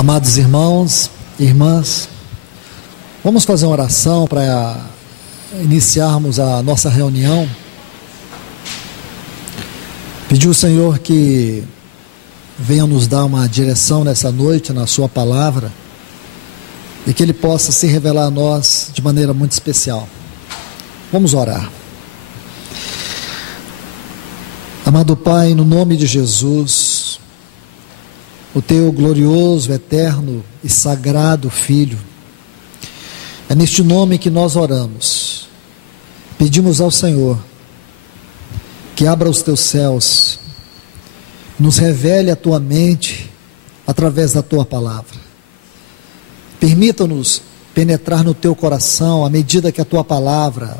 Amados irmãos e irmãs, vamos fazer uma oração para iniciarmos a nossa reunião. Pedir ao Senhor que venha nos dar uma direção nessa noite na sua palavra e que Ele possa se revelar a nós de maneira muito especial. Vamos orar. Amado Pai, no nome de Jesus, o Teu glorioso, eterno e sagrado Filho, é neste nome que nós oramos. Pedimos ao Senhor que abra os Teus céus, nos revele a Tua mente através da Tua palavra. Permita-nos penetrar no Teu coração à medida que a Tua palavra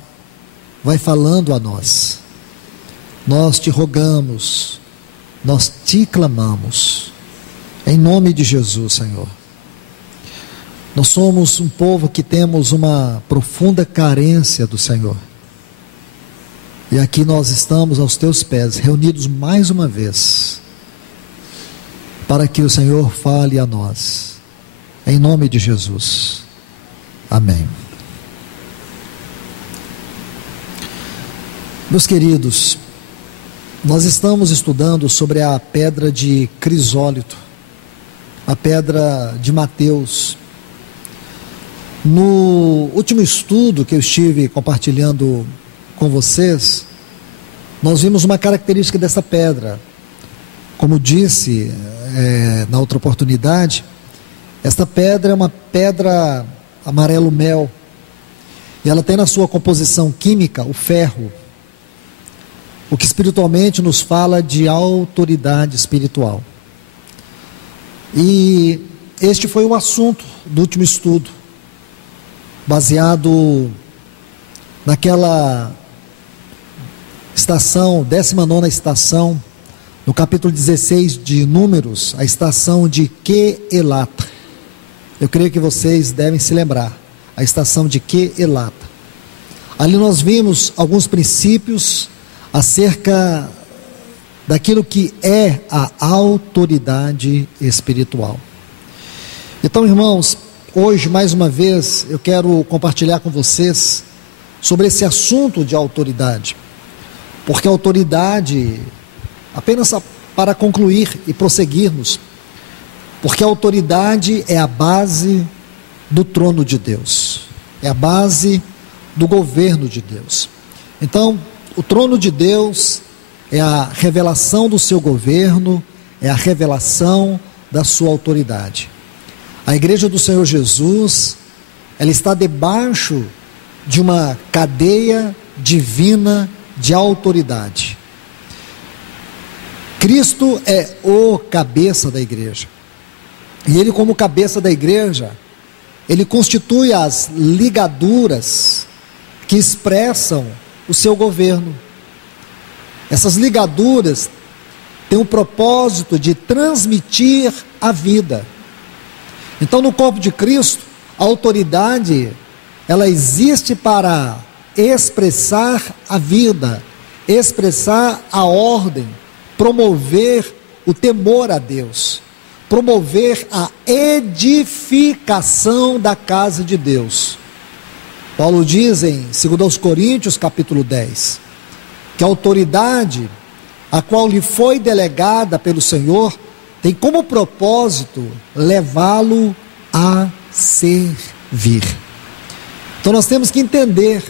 vai falando a nós. Nós te rogamos, nós te clamamos, em nome de Jesus, Senhor. Nós somos um povo que temos uma profunda carência do Senhor. E aqui nós estamos aos Teus pés, reunidos mais uma vez, para que o Senhor fale a nós, em nome de Jesus. Amém. Meus queridos, nós estamos estudando sobre a pedra de crisólito, a pedra de Mateus. No último estudo que eu estive compartilhando com vocês, nós vimos uma característica dessa pedra. Como disse na outra oportunidade, esta pedra é uma pedra amarelo mel, e ela tem na sua composição química o ferro, o que espiritualmente nos fala de autoridade espiritual. E este foi o assunto do último estudo, baseado naquela estação, 19ª estação, no capítulo 16 de Números, a estação de Quelata. Eu creio que vocês devem se lembrar, a estação de Quelata. Ali nós vimos alguns princípios acerca daquilo que é a autoridade espiritual. Então, irmãos, hoje, mais uma vez, eu quero compartilhar com vocês sobre esse assunto de autoridade, porque a autoridade, apenas para concluir e prosseguirmos, porque a autoridade é a base do trono de Deus, é a base do governo de Deus. Então, o trono de Deus é a revelação do seu governo, é a revelação da sua autoridade. A igreja do Senhor Jesus, ela está debaixo de uma cadeia divina de autoridade. Cristo é o cabeça da igreja. E ele, como cabeça da igreja, ele constitui as ligaduras que expressam o seu governo. Essas ligaduras têm o propósito de transmitir a vida. Então, no corpo de Cristo, a autoridade, ela existe para expressar a vida, expressar a ordem, promover o temor a Deus, promover a edificação da casa de Deus. Paulo diz em 2 Coríntios capítulo 10, que a autoridade a qual lhe foi delegada pelo Senhor tem como propósito levá-lo a servir. Então nós temos que entender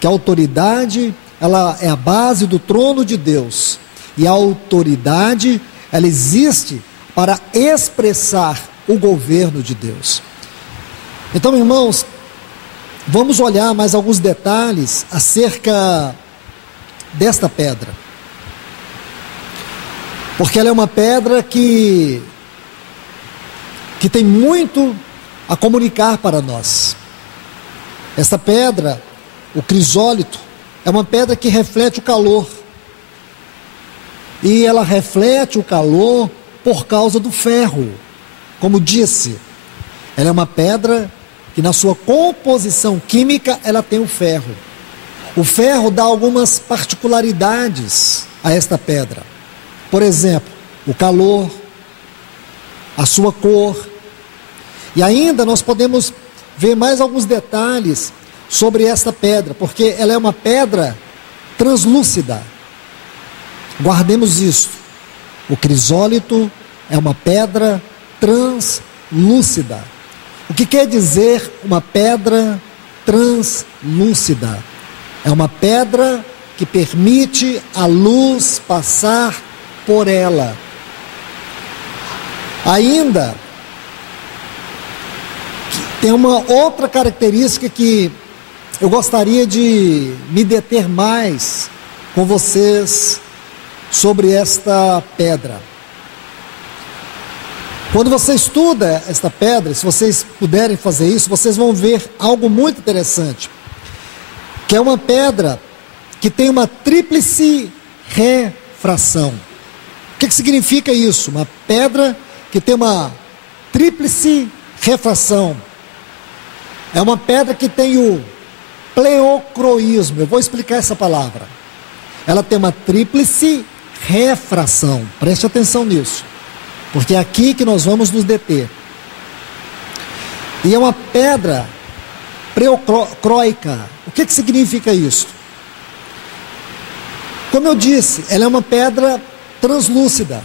que a autoridade, ela é a base do trono de Deus, e a autoridade, ela existe para expressar o governo de Deus. Então, irmãos, vamos olhar mais alguns detalhes acerca desta pedra, porque ela é uma pedra que tem muito a comunicar para nós. Esta pedra, o crisólito, é uma pedra que reflete o calor, e ela reflete o calor por causa do ferro. Como disse, ela é uma pedra que na sua composição química ela tem o ferro. O ferro dá algumas particularidades a esta pedra. Por exemplo, o calor, a sua cor, E ainda nós podemos ver mais alguns detalhes sobre esta pedra, porque ela é uma pedra translúcida. Guardemos isso. O crisólito é uma pedra translúcida. O que quer dizer uma pedra translúcida? É uma pedra que permite a luz passar por ela. Ainda tem uma outra característica que eu gostaria de me deter mais com vocês sobre esta pedra. Quando você estuda esta pedra, se vocês puderem fazer isso, vocês vão ver algo muito interessante, que é uma pedra que tem uma tríplice refração. O que significa isso? Uma pedra que tem uma tríplice refração. É uma pedra que tem o pleocroísmo. Eu vou explicar essa palavra. Ela tem uma tríplice refração. Preste atenção nisso, porque é aqui que nós vamos nos deter. E é uma pedra pleocroica. O que significa isso? Como eu disse, ela é uma pedra translúcida,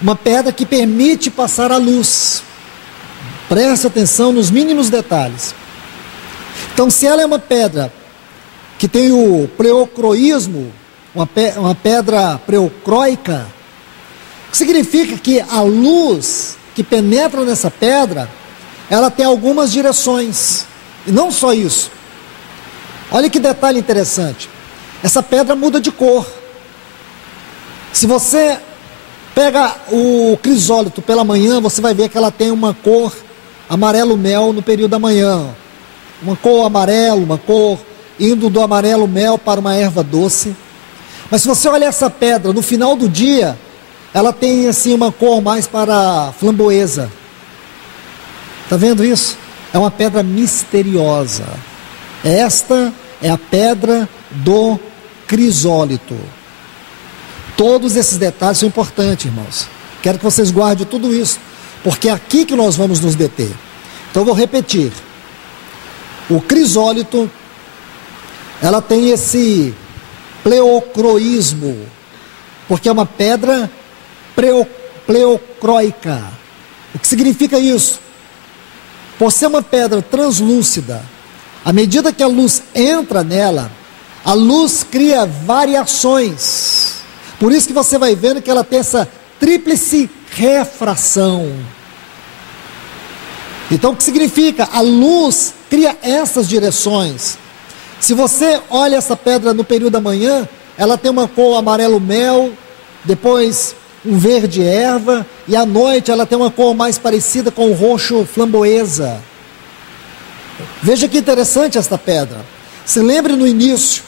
uma pedra que permite passar a luz. Preste atenção nos mínimos detalhes. Então, se ela é uma pedra que tem o pleocroísmo, uma pedra pleocroica, significa que a luz que penetra nessa pedra, ela tem algumas direções. E não só isso. Olha que detalhe interessante. Essa pedra muda de cor. Se você pega o crisólito pela manhã, você vai ver que ela tem uma cor amarelo-mel no período da manhã. Uma cor amarelo, uma cor indo do amarelo-mel para uma erva doce. Mas se você olhar essa pedra no final do dia, ela tem assim uma cor mais para flamboesa. Está vendo isso? É uma pedra misteriosa. Esta é a pedra do crisólito. Todos esses detalhes são importantes, irmãos. Quero que vocês guardem tudo isso, porque é aqui que nós vamos nos deter. Então eu vou repetir. O crisólito, ela tem esse pleocroísmo, porque é uma pedra pleocroica. O que significa isso? Por ser uma pedra translúcida, à medida que a luz entra nela, a luz cria variações. Por isso que você vai vendo que ela tem essa tríplice refração. Então o que significa? A luz cria essas direções. Se você olha essa pedra no período da manhã, ela tem uma cor amarelo-mel, depois um verde erva, e à noite ela tem uma cor mais parecida com o roxo flamboesa. Veja que interessante esta pedra. Se lembre no início,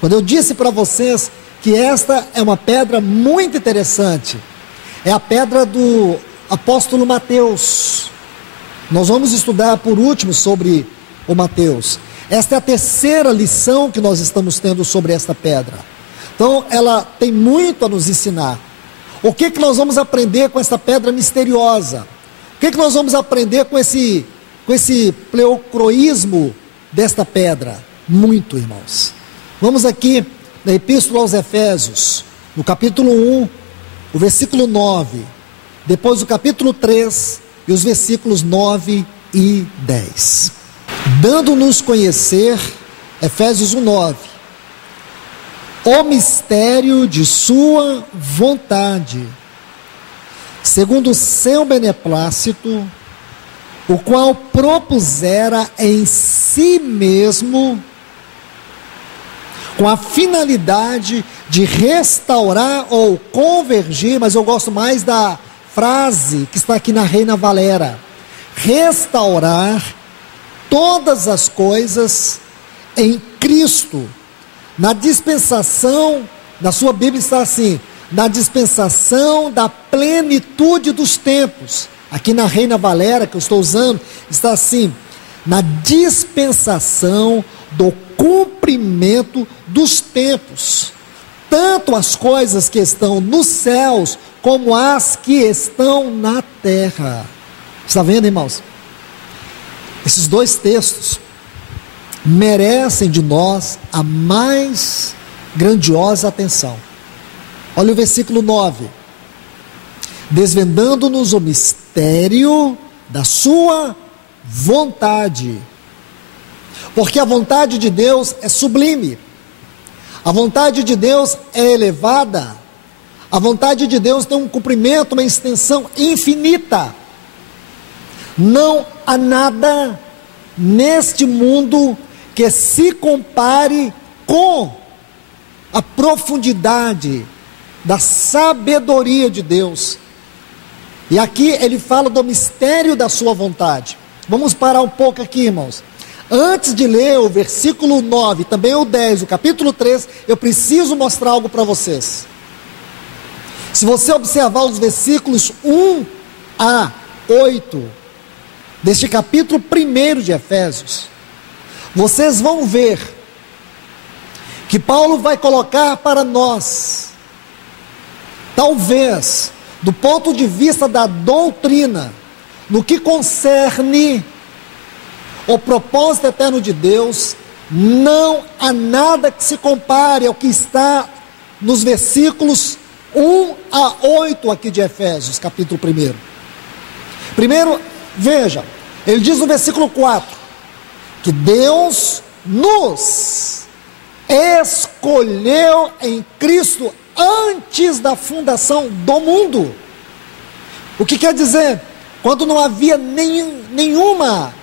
quando eu disse para vocês que esta é uma pedra muito interessante. É a pedra do apóstolo Mateus. Nós vamos estudar por último sobre o Mateus. Esta é a terceira lição que nós estamos tendo sobre esta pedra. Então ela tem muito a nos ensinar. O que nós vamos aprender com esta pedra misteriosa? O que nós vamos aprender com esse pleocroísmo desta pedra? Muito, irmãos. Vamos aqui na Epístola aos Efésios, no capítulo 1, o versículo 9, depois o capítulo 3 e os versículos 9 e 10. Dando-nos conhecer, Efésios 1:9, o mistério de sua vontade, segundo o seu beneplácito, o qual propusera em si mesmo, com a finalidade de restaurar ou convergir, mas eu gosto mais da frase que está aqui na Reina Valera, restaurar todas as coisas em Cristo, na dispensação, na sua Bíblia está assim, na dispensação da plenitude dos tempos. Aqui na Reina Valera, que eu estou usando, está assim, na dispensação do cumprimento dos tempos, tanto as coisas que estão nos céus, como as que estão na terra. Está vendo, irmãos? Esses dois textos merecem de nós a mais grandiosa atenção. Olha o versículo 9. Desvendando-nos o mistério da sua vontade. Porque a vontade de Deus é sublime. A vontade de Deus é elevada. A vontade de Deus tem um comprimento, uma extensão infinita. Não há nada neste mundo que se compare com a profundidade da sabedoria de Deus. E aqui ele fala do mistério da sua vontade. Vamos parar um pouco aqui, irmãos. Antes de ler o versículo 9, também o 10, o capítulo 3, eu preciso mostrar algo para vocês. Se você observar os versículos 1 a 8, deste capítulo 1 de Efésios, vocês vão ver que Paulo vai colocar para nós, talvez, do ponto de vista da doutrina, no que concerne o propósito eterno de Deus, não há nada que se compare ao que está nos versículos 1 a 8 aqui de Efésios, capítulo 1. Primeiro, veja, ele diz no versículo 4, que Deus nos escolheu em Cristo antes da fundação do mundo. O que quer dizer? Quando não havia nenhuma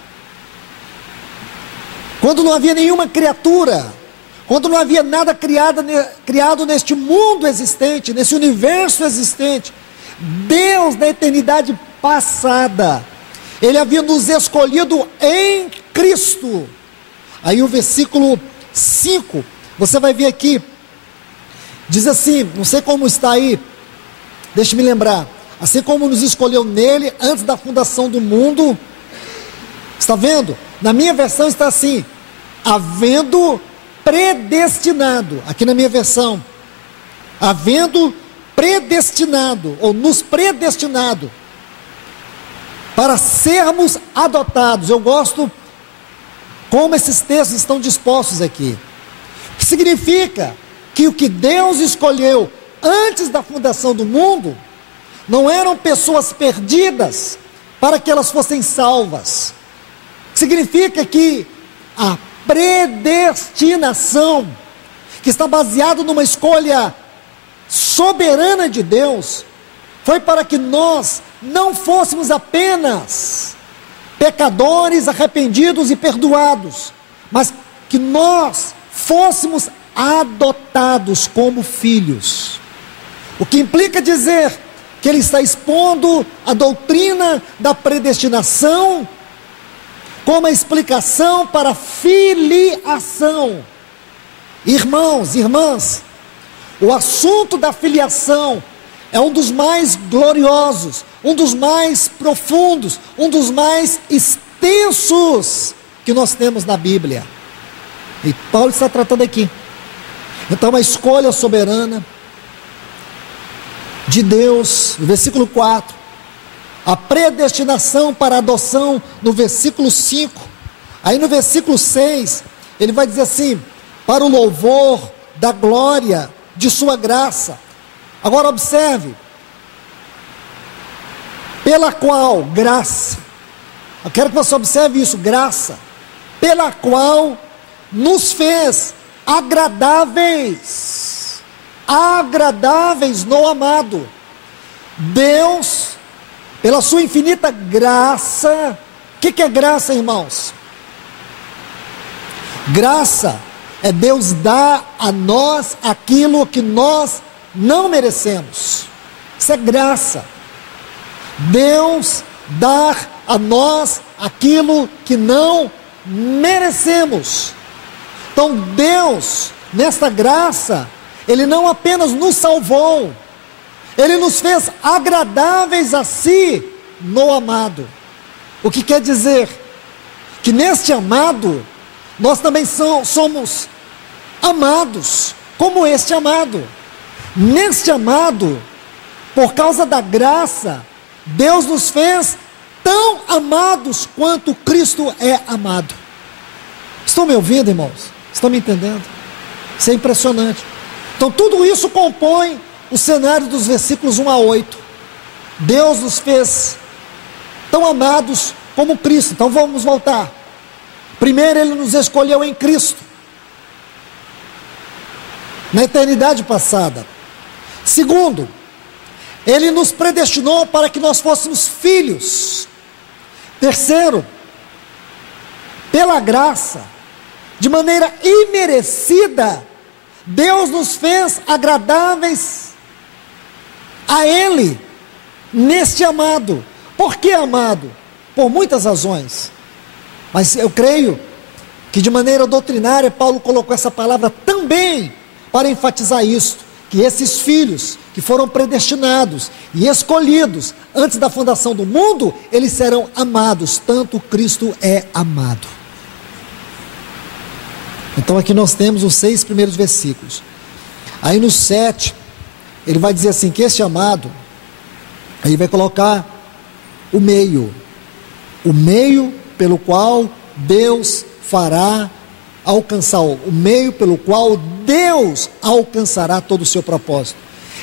criatura, quando não havia nada criado neste mundo existente, nesse universo existente, Deus, na eternidade passada, Ele havia nos escolhido em Cristo. Aí o versículo 5, você vai ver aqui, diz assim, não sei como está aí, deixe-me lembrar, assim como nos escolheu nele antes da fundação do mundo, está vendo? Na minha versão está assim, havendo predestinado, aqui na minha versão, havendo predestinado, ou nos predestinado, para sermos adotados. Eu gosto como esses textos estão dispostos aqui. O que significa que o que Deus escolheu antes da fundação do mundo, não eram pessoas perdidas para que elas fossem salvas. Significa que a predestinação, que está baseada numa escolha soberana de Deus, foi para que nós não fôssemos apenas pecadores arrependidos e perdoados, mas que nós fôssemos adotados como filhos. O que implica dizer que ele está expondo a doutrina da predestinação como a explicação para a filiação. Irmãos, irmãs, o assunto da filiação é um dos mais gloriosos, um dos mais profundos, um dos mais extensos que nós temos na Bíblia. E Paulo está tratando aqui. Então, a escolha soberana de Deus, no versículo 4, a predestinação para a adoção, no versículo 5, aí no versículo 6, ele vai dizer assim, para o louvor da glória de sua graça. Agora observe, pela qual graça, eu quero que você observe isso, graça, pela qual nos fez agradáveis no amado. Deus, pela sua infinita graça, o que é graça, irmãos? Graça é Deus dar a nós aquilo que nós não merecemos. Isso é graça. Deus dar a nós aquilo que não merecemos. Então Deus, nesta graça, Ele não apenas nos salvou, Ele nos fez agradáveis a si no amado. O que quer dizer? Que neste amado, nós também somos amados, como este amado. Neste amado, por causa da graça, Deus nos fez tão amados quanto Cristo é amado. Estão me ouvindo, irmãos? Estão me entendendo? Isso é impressionante. Então tudo isso compõe o cenário dos versículos 1 a 8. Deus nos fez tão amados como Cristo. Então vamos voltar. Primeiro, Ele nos escolheu em Cristo, na eternidade passada. Segundo, Ele nos predestinou para que nós fôssemos filhos. Terceiro, pela graça, de maneira imerecida, Deus nos fez agradáveis a Ele, neste amado. Por que amado? Por muitas razões. Mas eu creio que de maneira doutrinária, Paulo colocou essa palavra também para enfatizar isto, que esses filhos que foram predestinados e escolhidos antes da fundação do mundo, eles serão amados, tanto Cristo é amado. Então aqui nós temos os 6 primeiros versículos. Aí no 7, ele vai dizer assim, que este amado, aí vai colocar o meio pelo qual Deus fará alcançar, o meio pelo qual Deus alcançará todo o seu propósito.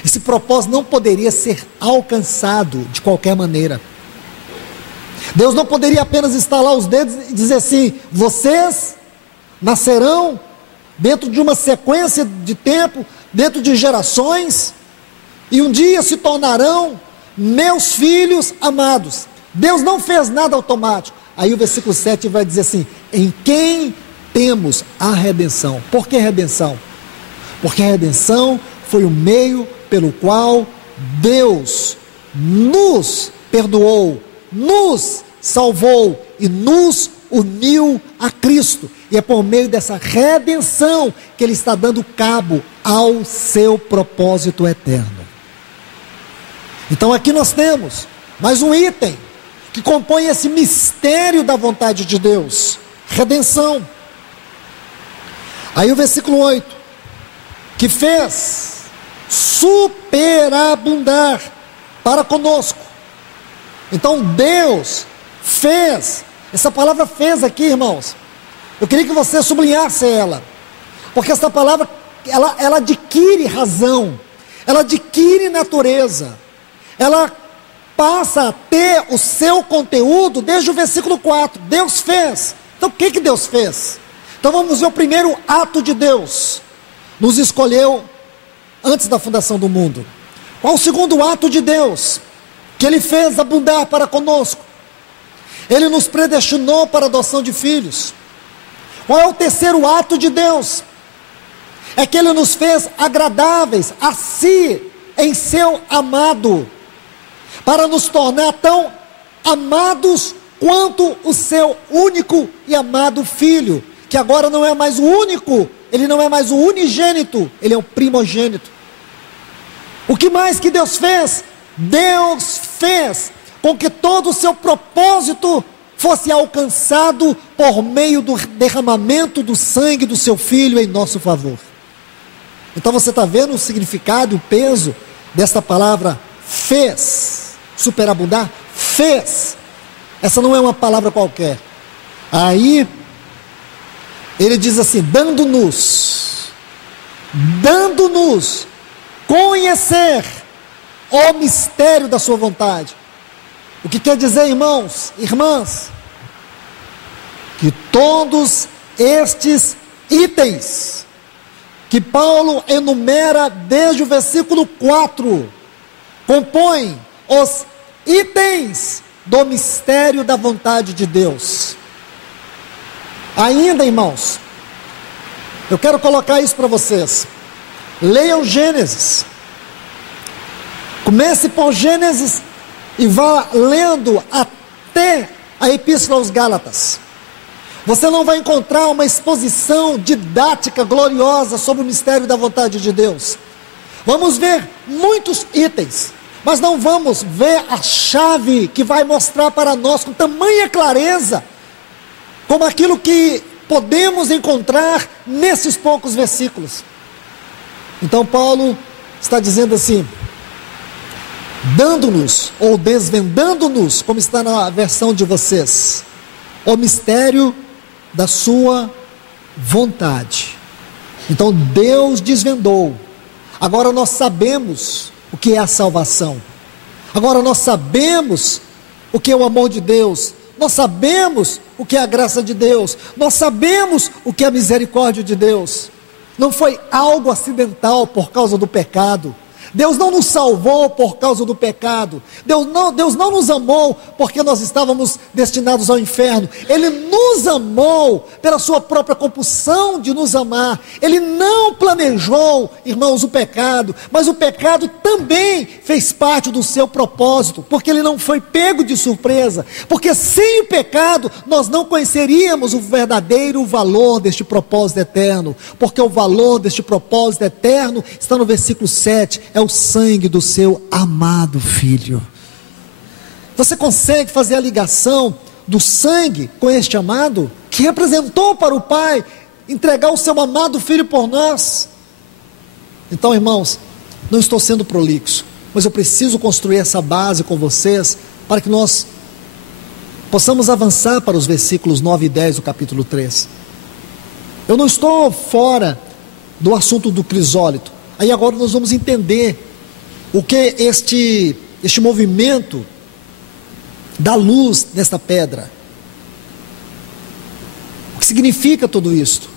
Esse propósito não poderia ser alcançado de qualquer maneira. Deus não poderia apenas estalar os dedos e dizer assim, vocês nascerão dentro de uma sequência de tempo, dentro de gerações, e um dia se tornarão meus filhos amados. Deus não fez nada automático. Aí o versículo 7 vai dizer assim, em quem temos a redenção. Por que redenção? Porque a redenção foi o meio pelo qual Deus nos perdoou, nos salvou e nos uniu a Cristo. E é por meio dessa redenção que Ele está dando cabo ao seu propósito eterno. Então aqui nós temos mais um item que compõe esse mistério da vontade de Deus, redenção. Aí o versículo 8, que fez superabundar para conosco. Então Deus fez, essa palavra fez aqui, irmãos, eu queria que você sublinhasse ela, porque essa palavra, ela adquire razão, ela adquire natureza, ela passa a ter o seu conteúdo desde o versículo 4, Deus fez. Então o que Deus fez? Então vamos ver o primeiro ato de Deus, nos escolheu antes da fundação do mundo. Qual o segundo ato de Deus? Que Ele fez abundar para conosco. Ele nos predestinou para a adoção de filhos. Qual é o terceiro ato de Deus? É que Ele nos fez agradáveis a si, em seu amado, para nos tornar tão amados quanto o seu único e amado Filho, que agora não é mais o único, Ele não é mais o unigênito, Ele é o primogênito. O que mais que Deus fez? Deus fez com que todo o seu propósito fosse alcançado por meio do derramamento do sangue do seu Filho em nosso favor. Então você está vendo o significado, o peso desta palavra fez, superabundar, fez. Essa não é uma palavra qualquer. Aí ele diz assim, dando-nos conhecer o mistério da sua vontade. O que quer dizer, irmãos, irmãs? Que todos estes itens que Paulo enumera desde o versículo 4 compõem os itens do mistério da vontade de Deus. Ainda, irmãos, eu quero colocar isso para vocês. Leiam Gênesis. Comece por Gênesis e vá lendo até a Epístola aos Gálatas. Você não vai encontrar uma exposição didática gloriosa sobre o mistério da vontade de Deus. Vamos ver muitos itens, mas não vamos ver a chave que vai mostrar para nós com tamanha clareza, como aquilo que podemos encontrar nesses poucos versículos. Então Paulo está dizendo assim, dando-nos ou desvendando-nos, como está na versão de vocês, o mistério da sua vontade. Então Deus desvendou. Agora nós sabemos o que é a salvação. Agora nós sabemos o que é o amor de Deus. Nós sabemos o que é a graça de Deus. Nós sabemos o que é a misericórdia de Deus. Não foi algo acidental por causa do pecado. Deus não nos salvou por causa do pecado. Deus não nos amou porque nós estávamos destinados ao inferno. Ele nos amou pela sua própria compulsão de nos amar. Ele não planejou, irmãos, o pecado, mas o pecado também fez parte do seu propósito, porque ele não foi pego de surpresa, porque sem o pecado nós não conheceríamos o verdadeiro valor deste propósito eterno, porque o valor deste propósito eterno está no versículo 7, é o sangue do seu amado filho. Você consegue fazer a ligação do sangue com este amado, que representou para o Pai entregar o seu amado filho por nós? Então, irmãos, não estou sendo prolixo, mas eu preciso construir essa base com vocês, para que nós possamos avançar para os versículos 9 e 10 do capítulo 3. Eu não estou fora do assunto do crisólito. Aí agora nós vamos entender o que este movimento da luz nesta pedra. O que significa tudo isto?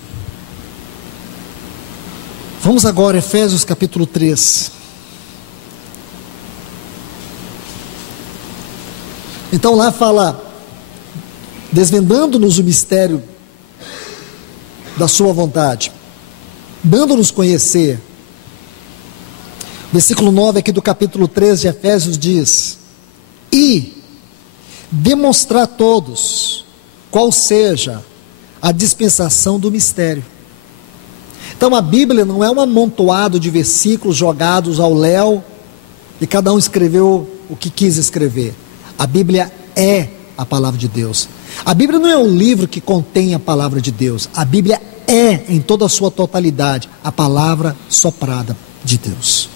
Vamos agora a Efésios capítulo 3. Então lá fala, desvendando-nos o mistério da sua vontade, dando-nos conhecer. Versículo 9 aqui do capítulo 3 de Efésios diz: e demonstrar a todos qual seja a dispensação do mistério. Então a Bíblia não é um amontoado de versículos jogados ao léu e cada um escreveu o que quis escrever. A Bíblia é a palavra de Deus. A Bíblia não é um livro que contém a palavra de Deus. A Bíblia é, em toda a sua totalidade, a palavra soprada de Deus.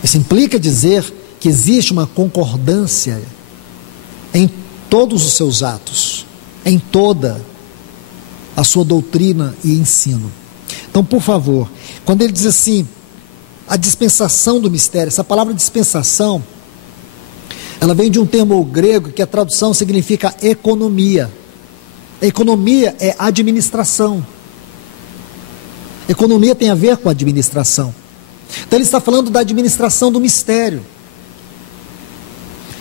Isso implica dizer que existe uma concordância em todos os seus atos, em toda a sua doutrina e ensino. Então, por favor, quando ele diz assim, a dispensação do mistério, essa palavra dispensação, ela vem de um termo grego que a tradução significa economia. Economia é administração. Economia tem a ver com administração. Então ele está falando da administração do mistério.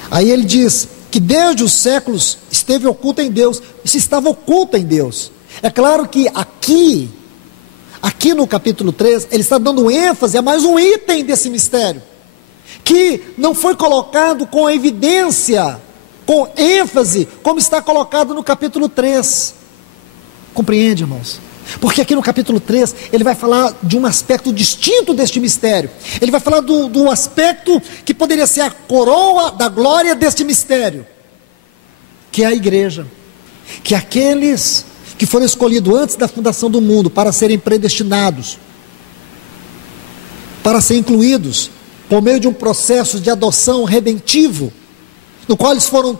Aí ele diz que desde os séculos esteve oculta em Deus. Isso estava oculto em Deus. É claro que aqui no capítulo 3, ele está dando ênfase a mais um item desse mistério, que não foi colocado com evidência, com ênfase, como está colocado no capítulo 3. Compreende, irmãos? Porque aqui no capítulo 3, ele vai falar de um aspecto distinto deste mistério. Ele vai falar do aspecto que poderia ser a coroa da glória deste mistério, que é a igreja, que aqueles que foram escolhidos antes da fundação do mundo para serem predestinados, para serem incluídos por meio de um processo de adoção redentivo, no qual eles foram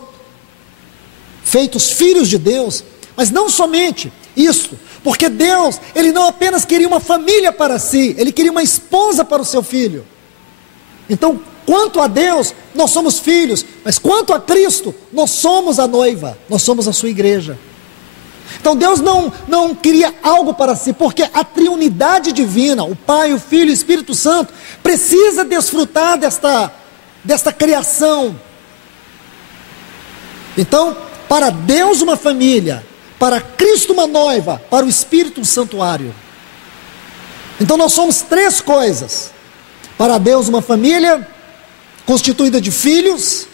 feitos filhos de Deus. Mas não somente isso, porque Deus, ele não apenas queria uma família para si, ele queria uma esposa para o seu filho. Então, quanto a Deus, nós somos filhos, mas quanto a Cristo, nós somos a noiva, nós somos a sua igreja. Então Deus não queria algo para si, porque a triunidade divina, o Pai, o Filho e o Espírito Santo, precisa desfrutar desta criação. Então, para Deus uma família, para Cristo uma noiva, para o Espírito um santuário. Então nós somos três coisas: para Deus uma família constituída de filhos,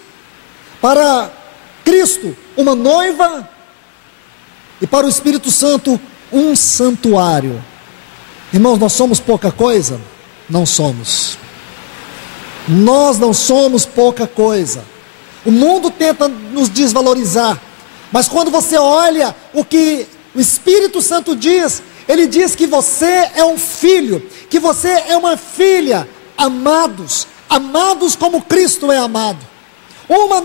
para Cristo uma noiva, e para o Espírito Santo um santuário. Irmãos, nós somos pouca coisa? Não somos. Nós não somos pouca coisa. O mundo tenta nos desvalorizar, mas quando você olha o que o Espírito Santo diz, ele diz que você é um filho, que você é uma filha, amados, amados como Cristo é amado. Uma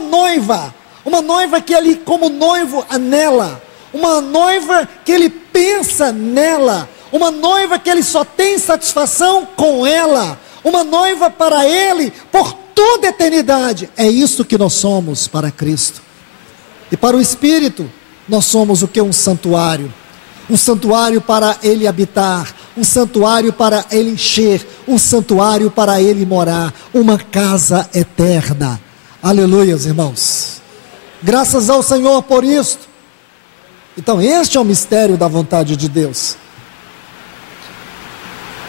noiva que ele como noivo anela, uma noiva que ele pensa nela, uma noiva que ele só tem satisfação com ela, uma noiva para ele por toda a eternidade. É isso que nós somos para Cristo. E para o Espírito, nós somos o que? Um santuário para ele habitar, um santuário para ele encher, um santuário para ele morar, uma casa eterna. Aleluia, irmãos. Graças ao Senhor por isto. Então, este é o mistério da vontade de Deus.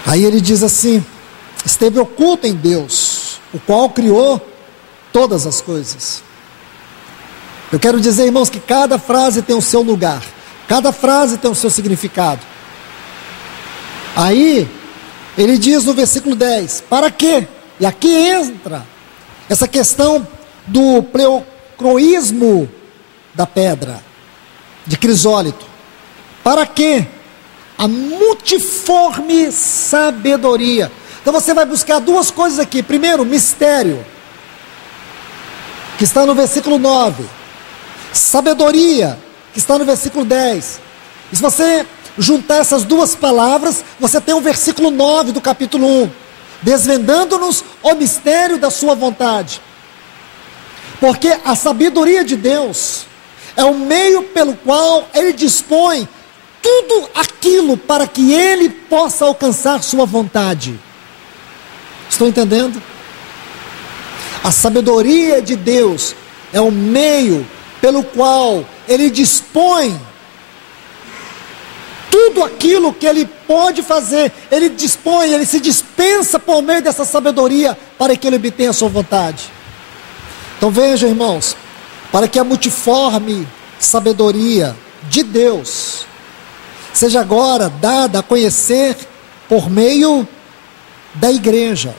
Aí ele diz assim: esteve oculto em Deus, o qual criou todas as coisas. Eu quero dizer, irmãos, que cada frase tem o seu lugar, cada frase tem o seu significado. Aí, ele diz no versículo 10, para quê? E aqui entra essa questão do pleocroísmo da pedra, de crisólito. Para quê? A multiforme sabedoria. Então você vai buscar duas coisas aqui. Primeiro, mistério, que está no versículo 9. Sabedoria, que está no versículo 10. E se você juntar essas duas palavras, você tem o versículo 9 do capítulo 1. Desvendando-nos o mistério da sua vontade. Porque a sabedoria de Deus é o meio pelo qual ele dispõe tudo aquilo para que ele possa alcançar sua vontade. Estão entendendo? A sabedoria de Deus é o meio pelo qual ele dispõe tudo aquilo que ele pode fazer. Ele dispõe, ele se dispensa por meio dessa sabedoria para que ele obtenha a sua vontade. Então vejam, irmãos, para que a multiforme sabedoria de Deus seja agora dada a conhecer por meio da igreja,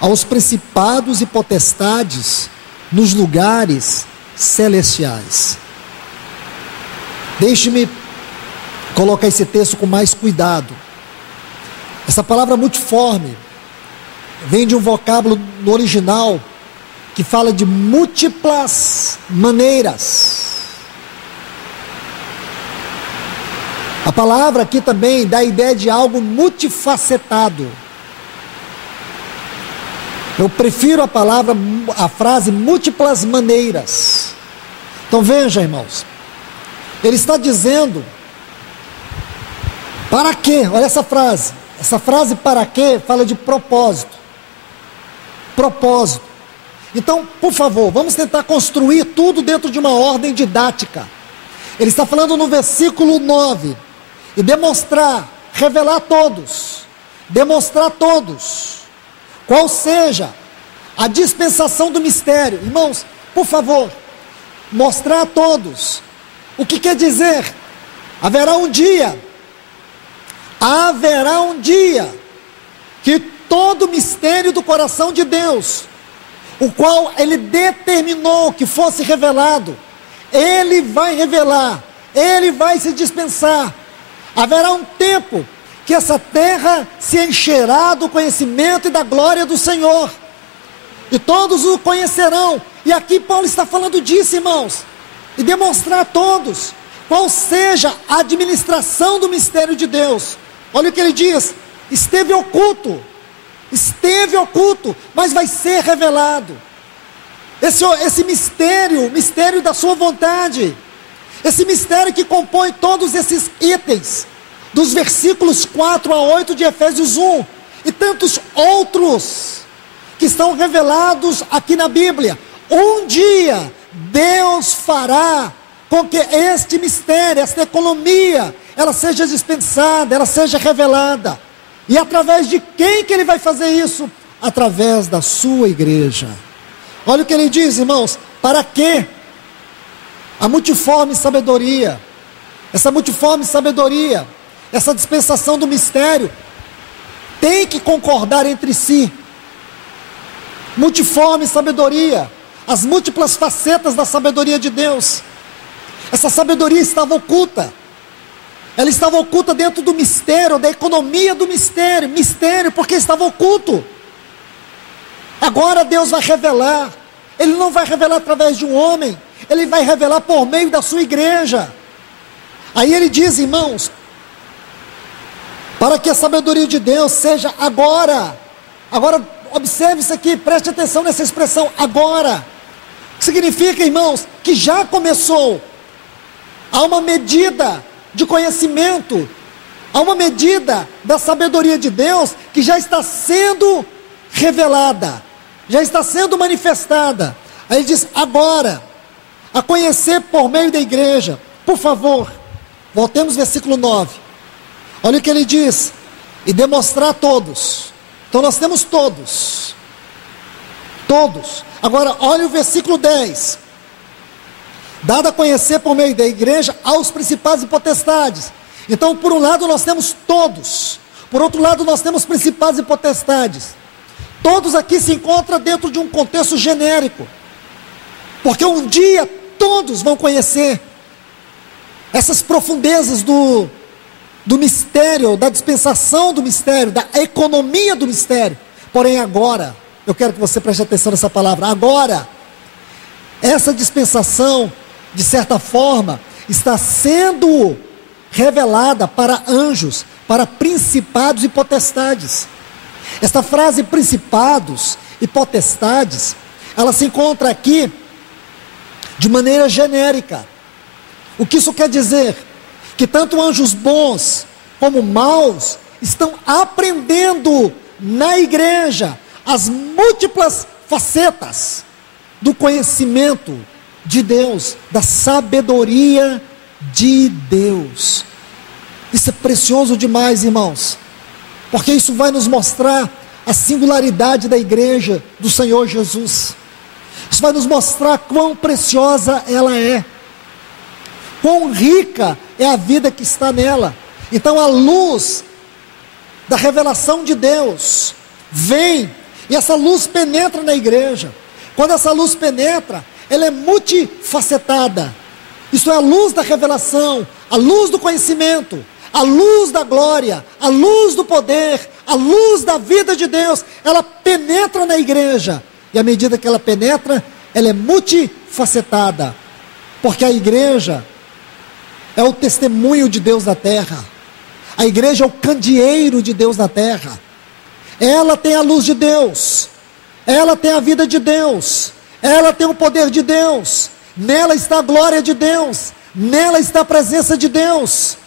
aos principados e potestades nos lugares celestiais. Deixe-me colocar esse texto com mais cuidado. Essa palavra multiforme vem de um vocábulo no original que fala de múltiplas maneiras. A palavra aqui também dá a ideia de algo multifacetado. Eu prefiro a frase múltiplas maneiras. Então veja, irmãos, ele está dizendo para quê? Olha essa frase para quê fala de propósito. Propósito. Então, por favor, vamos tentar construir tudo dentro de uma ordem didática. Ele está falando no versículo 9, e revelar a todos, demonstrar a todos, qual seja a dispensação do mistério. Irmãos, por favor, mostrar a todos. O que quer dizer? Haverá um dia que todo mistério do coração de Deus, o qual ele determinou que fosse revelado, ele vai revelar, ele vai se dispensar. Haverá um tempo que essa terra se encherá do conhecimento e da glória do Senhor, e todos o conhecerão. E aqui Paulo está falando disso, irmãos, e demonstrar a todos qual seja a administração do mistério de Deus. Olha o que ele diz: esteve oculto, mas vai ser revelado. Esse mistério, mistério da sua vontade, esse mistério que compõe todos esses itens, dos versículos 4 a 8 de Efésios 1, e tantos outros, que estão revelados aqui na Bíblia. Um dia, Deus fará com que este mistério, esta economia, ela seja dispensada, ela seja revelada. E através de quem que ele vai fazer isso? Através da sua igreja. Olha o que ele diz, irmãos: para quê? A multiforme sabedoria, essa multiforme sabedoria, essa dispensação do mistério, tem que concordar entre si. Multiforme sabedoria, as múltiplas facetas da sabedoria de Deus. Essa sabedoria estava oculta. Ela estava oculta dentro do mistério, da economia do mistério. Mistério porque estava oculto. Agora Deus vai revelar. Ele não vai revelar através de um homem, Ele vai revelar por meio da sua igreja. Aí ele diz, irmãos, para que a sabedoria de Deus seja agora. Agora, observe isso aqui, preste atenção nessa expressão, agora. Significa, irmãos, que já começou. Há uma medida de conhecimento, há uma medida da sabedoria de Deus que já está sendo revelada, já está sendo manifestada. Aí ele diz, agora, a conhecer por meio da igreja. Por favor, voltemos ao versículo 9. Olha o que ele diz, e demonstrar a todos. Então nós temos todos. Agora, olha o versículo 10. Dado a conhecer por meio da igreja aos principados e potestades. Então, por um lado nós temos todos. Por outro lado nós temos principados e potestades. Todos aqui se encontram dentro de um contexto genérico. Porque um dia todos vão conhecer essas profundezas do mistério, da dispensação do mistério, da economia do mistério. Porém agora, eu quero que você preste atenção nessa palavra, agora, essa dispensação, de certa forma, está sendo revelada para anjos, para principados e potestades. Esta frase principados e potestades, ela se encontra aqui de maneira genérica. O que isso quer dizer? Que tanto anjos bons como maus estão aprendendo na igreja as múltiplas facetas do conhecimento de Deus, da sabedoria de Deus. Isso é precioso demais, irmãos, porque isso vai nos mostrar a singularidade da igreja do Senhor Jesus. Isso vai nos mostrar quão preciosa ela é, quão rica é a vida que está nela. Então a luz da revelação de Deus vem, e essa luz penetra na igreja. Quando essa luz penetra, ela é multifacetada. Isso é a luz da revelação, a luz do conhecimento, a luz da glória, a luz do poder, a luz da vida de Deus. Ela penetra na igreja, e à medida que ela penetra, ela é multifacetada, porque a igreja é o testemunho de Deus na terra. A igreja é o candeeiro de Deus na terra. Ela tem a luz de Deus, ela tem a vida de Deus, ela tem o poder de Deus, nela está a glória de Deus, nela está a presença de Deus,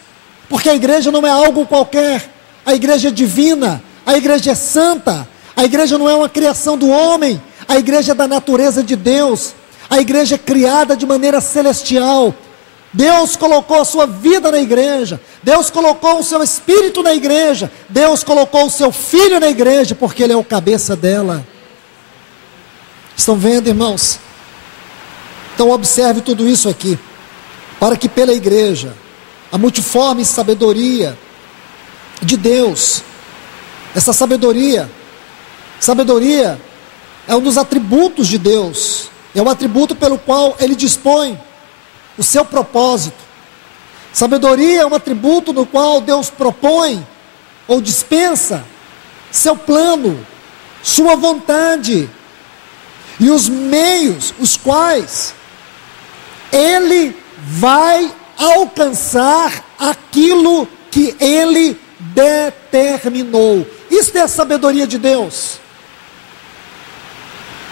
porque a igreja não é algo qualquer, a igreja é divina, a igreja é santa, a igreja não é uma criação do homem, a igreja é da natureza de Deus, a igreja é criada de maneira celestial. Deus colocou a sua vida na igreja, Deus colocou o seu Espírito na igreja, Deus colocou o seu Filho na igreja, porque Ele é o cabeça dela. Estão vendo, irmãos? Então observe tudo isso aqui, para que pela igreja, a multiforme sabedoria de Deus, essa sabedoria é um dos atributos de Deus, é um atributo pelo qual Ele dispõe o seu propósito. Sabedoria é um atributo no qual Deus propõe ou dispensa seu plano, sua vontade e os meios os quais Ele vai alcançar aquilo que Ele determinou. Isso é a sabedoria de Deus.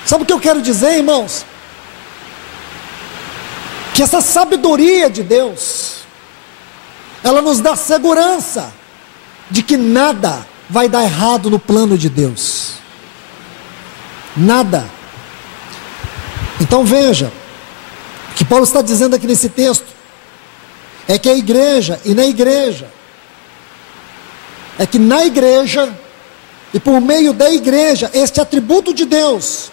Sabe o que eu quero dizer, irmãos? Que essa sabedoria de Deus, ela nos dá segurança de que nada vai dar errado no plano de Deus. Nada. Então veja, o que Paulo está dizendo aqui nesse texto, é que a igreja, e na igreja, é que na igreja, e por meio da igreja, este atributo de Deus,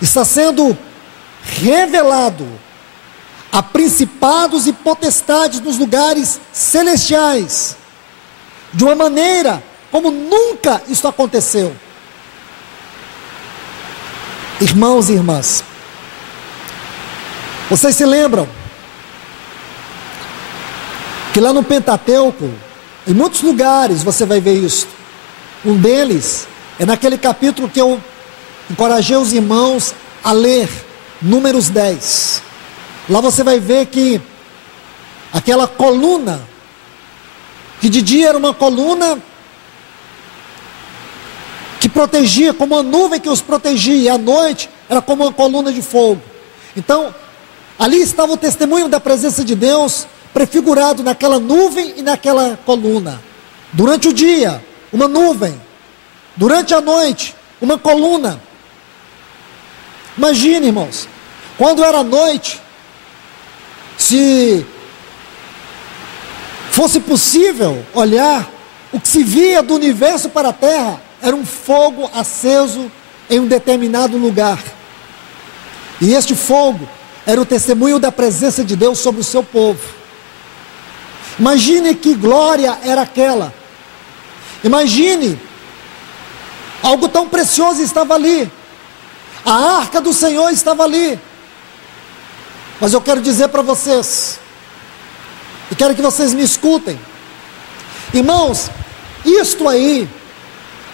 está sendo revelado a principados e potestades nos lugares celestiais, de uma maneira como nunca isso aconteceu. Irmãos e irmãs, vocês se lembram que lá no Pentateuco, em muitos lugares você vai ver isso. Um deles É naquele capítulo que eu encorajei os irmãos a ler, Números 10. Lá você vai ver que aquela coluna, que de dia era uma coluna que protegia, como uma nuvem que os protegia, e à noite era como uma coluna de fogo. Então, ali estava o testemunho da presença de Deus, prefigurado naquela nuvem e naquela coluna. Durante o dia, uma nuvem. Durante a noite, uma coluna. Imagine, irmãos, quando era noite, se fosse possível olhar, o que se via do universo para a terra era um fogo aceso em um determinado lugar. E este fogo era o testemunho da presença de Deus sobre o seu povo. Imagine que glória era aquela. Imagine, algo tão precioso estava ali. A arca do Senhor estava ali. Mas eu quero dizer para vocês, e quero que vocês me escutem, irmãos, isto aí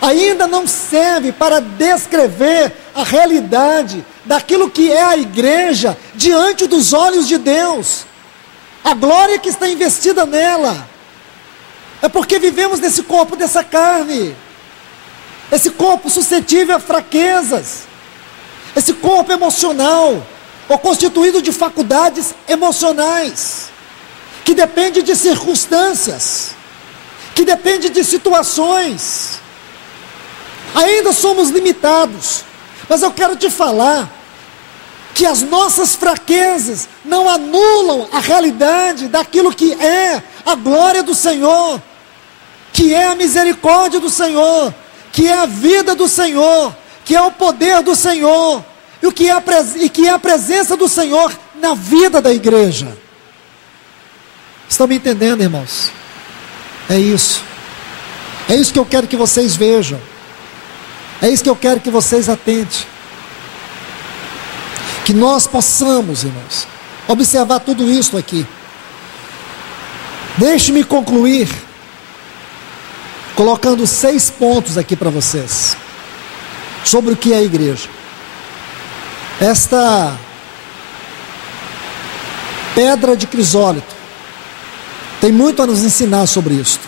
ainda não serve para descrever a realidade daquilo que é a igreja diante dos olhos de Deus. A glória que está investida nela é porque vivemos nesse corpo dessa carne, esse corpo suscetível a fraquezas, esse corpo emocional, ou constituído de faculdades emocionais, que depende de circunstâncias, que depende de situações. Ainda somos limitados, mas eu quero te falar que as nossas fraquezas não anulam a realidade daquilo que é a glória do Senhor, que é a misericórdia do Senhor, que é a vida do Senhor, que é o poder do Senhor, e que é a presença do Senhor na vida da igreja. Estão me entendendo, irmãos? É isso que eu quero que vocês vejam, é isso que eu quero que vocês atentem, que nós possamos, irmãos, observar tudo isso aqui. Deixe-me concluir colocando 6 pontos aqui para vocês sobre o que é a igreja. Esta pedra de crisólito tem muito a nos ensinar sobre isso.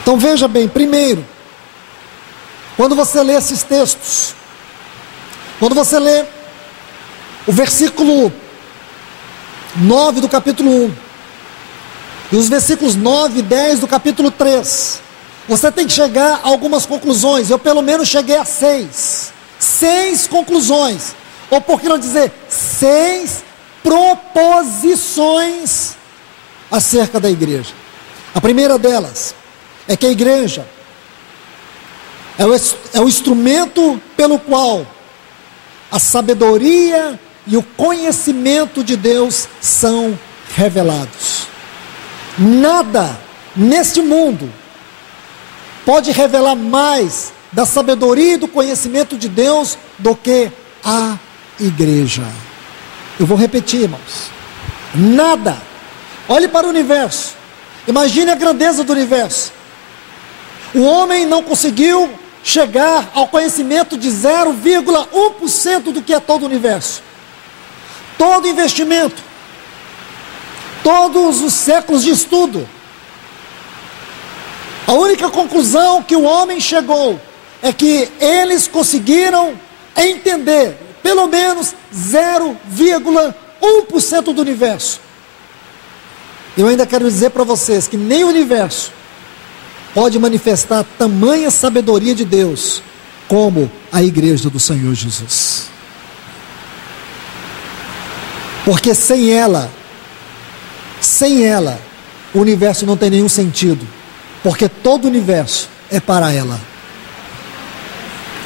Então veja bem, primeiro, quando você lê esses textos, quando você lê o versículo 9 do capítulo 1 e os versículos 9 e 10 do capítulo 3, você tem que chegar a algumas conclusões. Eu pelo menos cheguei a 6 conclusões, ou por que não dizer 6 proposições acerca da igreja. A primeira delas é que a igreja é o instrumento pelo qual a sabedoria e o conhecimento de Deus são revelados. Nada neste mundo pode revelar mais da sabedoria e do conhecimento de Deus do que a igreja. Eu vou repetir, irmãos. Nada. Olhe para o universo. Imagine a grandeza do universo. O homem não conseguiu chegar ao conhecimento de 0,1% do que é todo o universo. Todo investimento, todos os séculos de estudo, a única conclusão que o homem chegou é que eles conseguiram entender pelo menos 0,1% do universo. Eu ainda quero dizer para vocês que nem o universo pode manifestar tamanha sabedoria de Deus como a igreja do Senhor Jesus. Porque sem ela, o universo não tem nenhum sentido, porque todo o universo é para ela.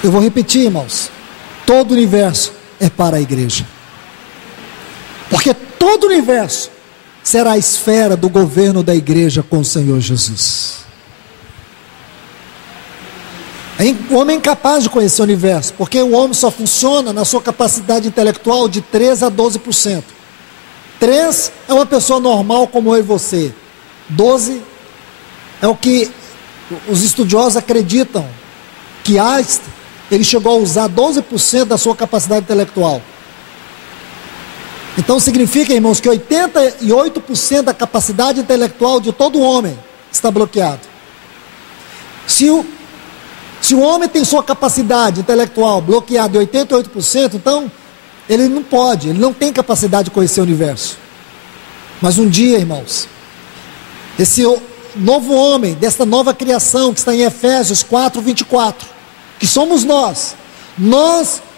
Eu vou repetir, irmãos, todo o universo é para a igreja, porque todo o universo será a esfera do governo da igreja com o Senhor Jesus. O homem é incapaz de conhecer o universo, porque o homem só funciona na sua capacidade intelectual de 3 a 12%. 3 é uma pessoa normal como eu e você. 12 é o que os estudiosos acreditam que Einstein, ele chegou a usar 12% da sua capacidade intelectual. Então significa, irmãos, que 88% da capacidade intelectual de todo homem está bloqueado. Se o homem tem sua capacidade intelectual bloqueada em 88%, então ele não pode, ele não tem capacidade de conhecer o universo. Mas um dia, irmãos, esse novo homem, dessa nova criação que está em Efésios 4:24, que somos nós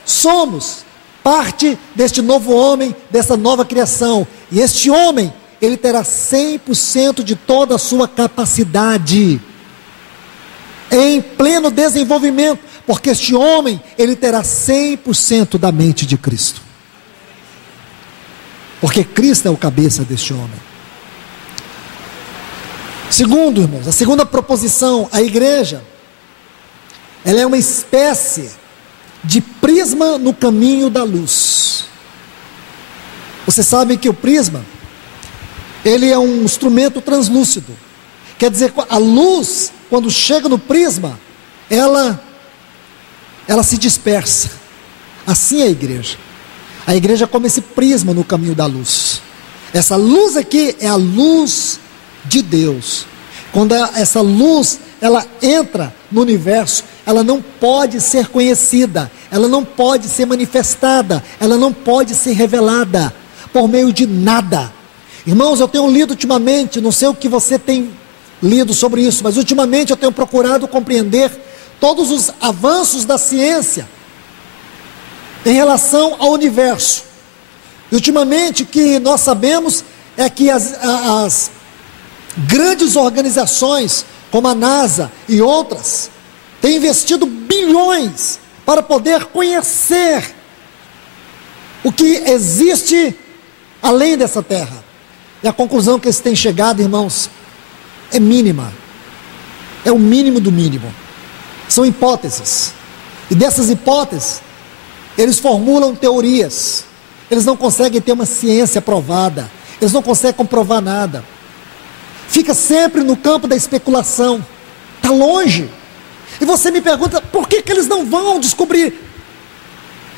somos parte deste novo homem, dessa nova criação, e este homem, ele terá 100% de toda a sua capacidade, em pleno desenvolvimento, porque este homem, ele terá 100% da mente de Cristo, porque Cristo é o cabeça deste homem. Segundo, irmãos, a segunda proposição, a igreja, ela é uma espécie de prisma no caminho da luz. Você sabe que o prisma, ele é um instrumento translúcido. Quer dizer, a luz, quando chega no prisma, ela se dispersa. Assim é a igreja. A igreja é como esse prisma no caminho da luz. Essa luz aqui é a luz de Deus. Quando essa luz, ela entra no universo, ela não pode ser conhecida, ela não pode ser manifestada, ela não pode ser revelada por meio de nada. Irmãos, eu tenho lido ultimamente, não sei o que você tem lido sobre isso, mas ultimamente eu tenho procurado compreender todos os avanços da ciência em relação ao universo. E ultimamente o que nós sabemos é que as grandes organizações como a NASA e outras têm investido bilhões para poder conhecer o que existe além dessa terra. E a conclusão que eles têm chegado, irmãos, é mínima. É o mínimo do mínimo. São hipóteses. E dessas hipóteses, eles formulam teorias. Eles não conseguem ter uma ciência provada. Eles não conseguem comprovar nada. Fica sempre no campo da especulação. Está longe. E você me pergunta, por que eles não vão descobrir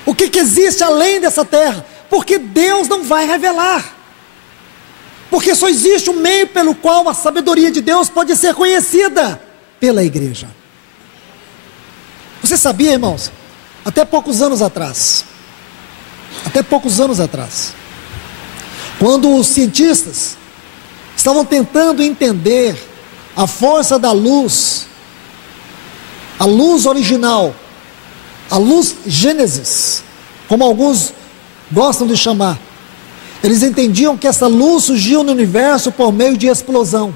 o que existe além dessa terra? Porque Deus não vai revelar. Porque só existe um meio pelo qual a sabedoria de Deus pode ser conhecida pela igreja. Você sabia, irmãos, até poucos anos atrás, quando os cientistas estavam tentando entender a força da luz, a luz original, a luz Gênesis, como alguns gostam de chamar, eles entendiam que essa luz surgiu no universo por meio de explosão.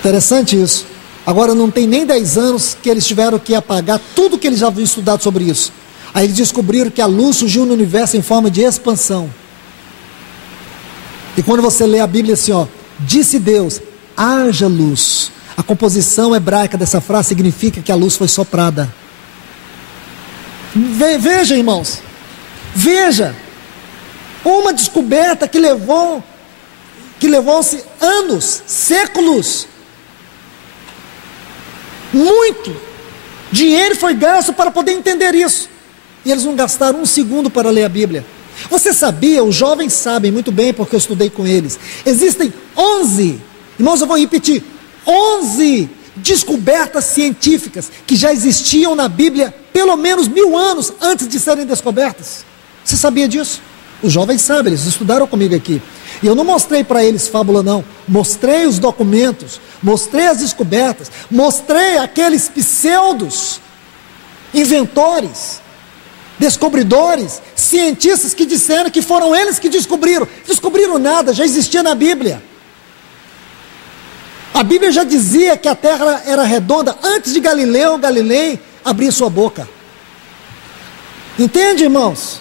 Interessante isso. Agora não tem nem 10 anos que eles tiveram que apagar tudo que eles já haviam estudado sobre isso. Aí eles descobriram que a luz surgiu no universo em forma de expansão. E quando você lê a Bíblia assim, ó, disse Deus, haja luz. A composição hebraica dessa frase significa que a luz foi soprada. Veja, irmãos, veja, uma descoberta que levou-se anos, séculos, muito dinheiro foi gasto para poder entender isso, e eles não gastaram um segundo para ler a Bíblia. Você sabia, os jovens sabem muito bem, porque eu estudei com eles, existem 11, irmãos, eu vou repetir, 11 descobertas científicas que já existiam na Bíblia pelo menos 1000 anos antes de serem descobertas. Você sabia disso? Os jovens sabem, eles estudaram comigo aqui. E eu não mostrei para eles fábula não, mostrei os documentos, mostrei as descobertas, mostrei aqueles pseudos inventores, descobridores, cientistas que disseram que foram eles que descobriram nada, já existia na Bíblia. A Bíblia já dizia que a terra era redonda antes de Galilei abrir sua boca. Entende, irmãos?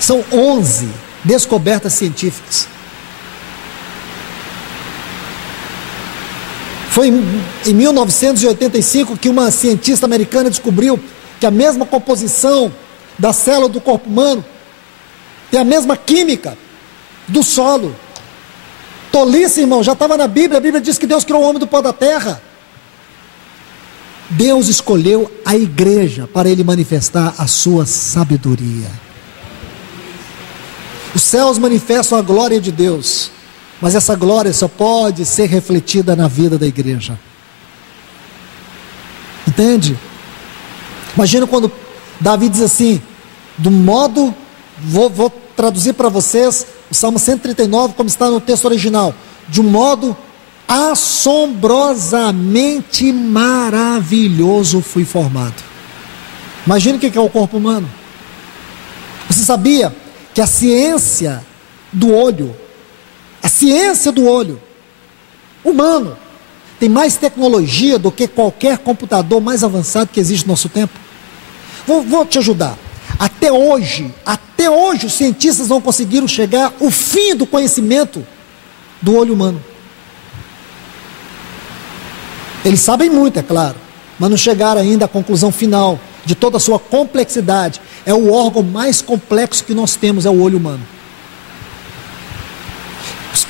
São 11 descobertas científicas. Foi em 1985 que uma cientista americana descobriu que a mesma composição da célula do corpo humano tem a mesma química do solo. Tolice, irmão, já estava na Bíblia. A Bíblia diz que Deus criou o homem do pó da terra. Deus escolheu a igreja para ele manifestar a sua sabedoria. Os céus manifestam a glória de Deus, mas essa glória só pode ser refletida na vida da igreja. Entende? Imagina quando Davi diz assim, do modo, vou traduzir para vocês o Salmo 139 como está no texto original, de um modo assombrosamente maravilhoso fui formado. Imagina o que é o corpo humano. Você sabia que a ciência do olho humano tem mais tecnologia do que qualquer computador mais avançado que existe no nosso tempo? Vou te ajudar. Até hoje os cientistas não conseguiram chegar ao fim do conhecimento do olho humano. Eles sabem muito, é claro, mas não chegaram ainda à conclusão final de toda a sua complexidade. É o órgão mais complexo que nós temos, é o olho humano.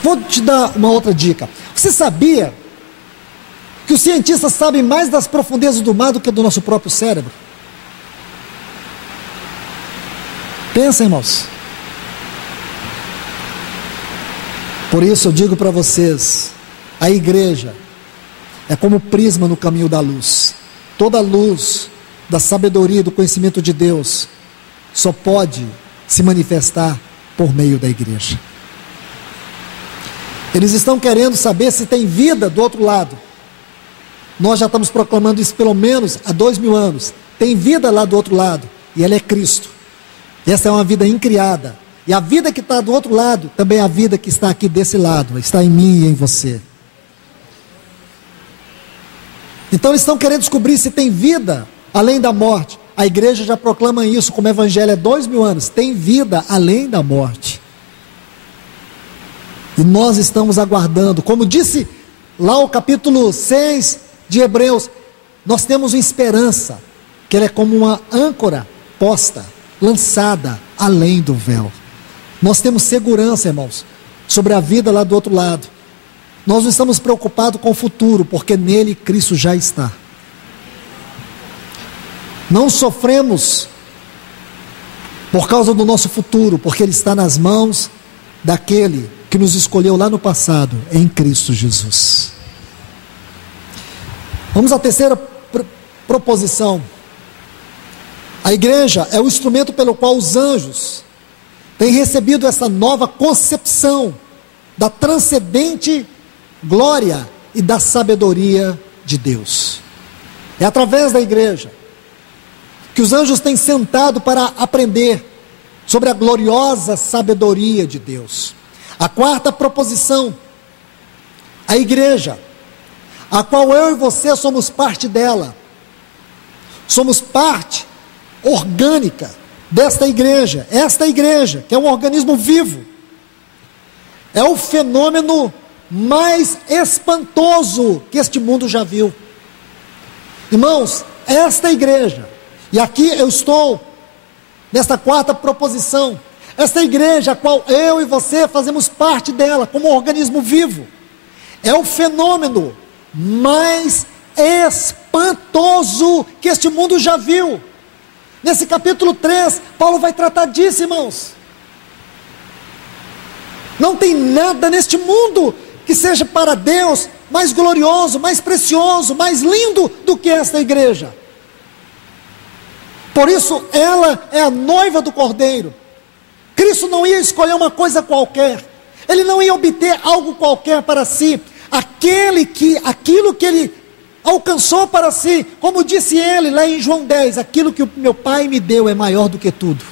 Vou te dar uma outra dica. Você sabia que os cientistas sabem mais das profundezas do mar do que do nosso próprio cérebro? Pensa, irmãos. Por isso eu digo para vocês, a igreja é como prisma no caminho da luz. Toda a luz da sabedoria e do conhecimento de Deus só pode se manifestar por meio da igreja. Eles estão querendo saber se tem vida do outro lado. Nós já estamos proclamando isso pelo menos há 2000 anos. Tem vida lá do outro lado, e ela é Cristo. Essa é uma vida incriada. E a vida que está do outro lado também é a vida que está aqui desse lado, está em mim e em você. Então eles estão querendo descobrir se tem vida além da morte. A igreja já proclama isso como evangelho há 2000 anos. Tem vida além da morte. E nós estamos aguardando, como disse lá o capítulo 6 de Hebreus, nós temos uma esperança, que ela é como uma âncora posta, lançada além do véu. Nós temos segurança, irmãos, sobre a vida lá do outro lado. Nós não estamos preocupados com o futuro, porque nele Cristo já está. Não sofremos por causa do nosso futuro, porque ele está nas mãos daquele que nos escolheu lá no passado, em Cristo Jesus. Vamos à terceira proposição. A igreja é o instrumento pelo qual os anjos têm recebido essa nova concepção da transcendente glória e da sabedoria de Deus. É através da igreja que os anjos têm sentado para aprender sobre a gloriosa sabedoria de Deus. A quarta proposição, a igreja, a qual eu e você somos parte dela, somos parte orgânica desta igreja. Esta igreja, que é um organismo vivo, é o fenômeno mais espantoso que este mundo já viu. Irmãos, esta igreja, e aqui eu estou nesta quarta proposição, esta igreja, a qual eu e você fazemos parte dela, como um organismo vivo, é o fenômeno mais espantoso que este mundo já viu. Nesse capítulo 3, Paulo vai tratar disso, irmãos. Não tem nada neste mundo que seja para Deus mais glorioso, mais precioso, mais lindo do que esta igreja. Por isso ela é a noiva do Cordeiro. Cristo não ia escolher uma coisa qualquer, ele não ia obter algo qualquer para si. Aquilo que ele alcançou para si, como disse ele lá em João 10, aquilo que o meu Pai me deu é maior do que tudo.